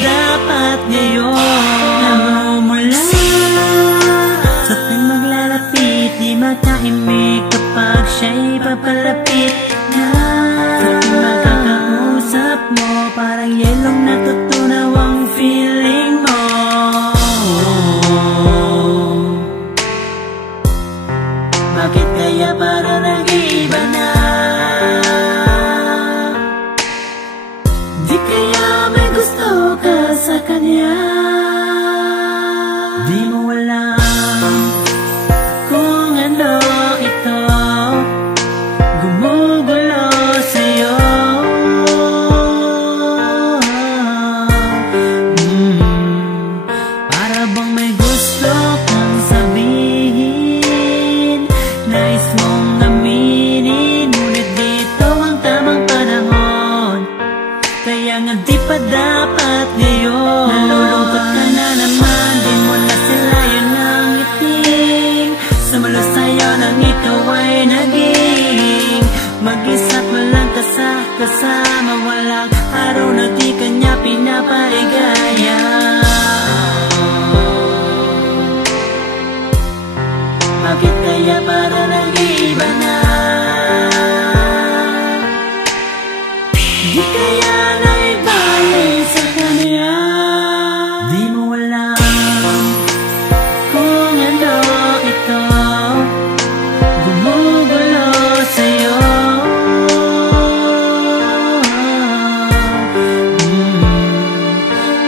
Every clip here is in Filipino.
dapat ngayon. Namumula sa tuwing maglalapit, di makaimik kapag siya'y papalapit na. Sa tuwing makakausap mo, parang yelong natutunaw ang feeling mo. Bakit kaya para nag-iiba na? Di kaya may gusto ka sa kanya? Di mo alam kung ano ito gumugulo sa'yo. Para bang may gusto kang sabihin, nais mong aminin, ngunit dito ang tamang panahon. Kaya nga di pa dapat ngayon. Nalulungkot ka na naman, di mo na sila yun ang ngiting. Sumalo sa'yo nang ikaw ay naging mag-isa't walang kasama, walang araw na di kanya pinapaligaya. Bakit kaya para nag-iiba na? Di kaya naibalik sa kanya? Di mo alam kung ano ito gumugulo sa'yo.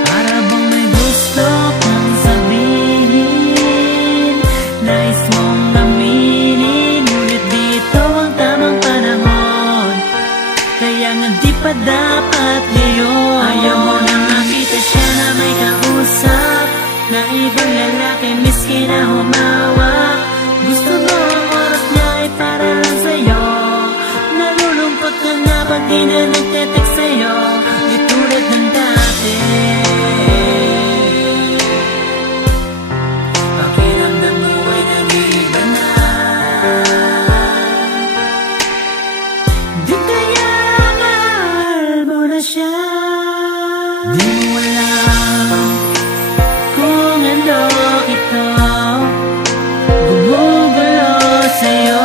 Para bang may gusto kang sabihin, nais mong aminin, ngunit dito ang tamang panahon. Kaya nga di pa dapat ngayon. Ayaw mo na makita siya na may kausap na ibang lalaki, miski na humawak. Gusto mo ang oras niya ay para lang sa'yo. Nalulungkot ka na pag di na nagte-text sa'yo, di tulad ng dati. Pakiramdam mo ay nag-iiba na. Di kaya mahal mo na siya? Di mo alam kung ano ito gumugulo sa'yo.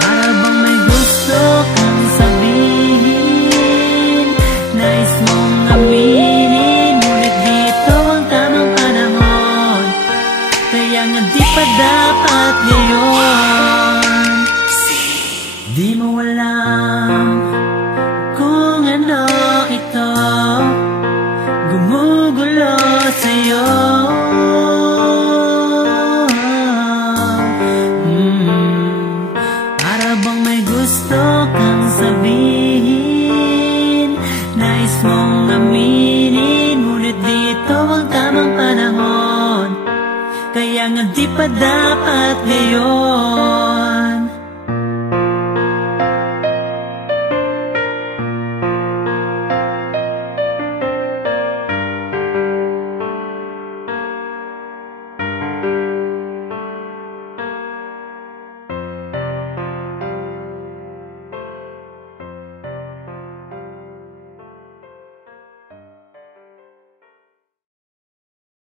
Para bang may gusto kang sabihin, nais mong aminin, ngunit dito ang tamang panahon. Kaya nga di pa dapat ngayon. Di mo alam kung ano ito gumugulo sa'yo. Para bang may gusto kang sabihin, nais mong aminin, ngunit dito ang tamang panahon. Kaya nga di pa dapat ngayon.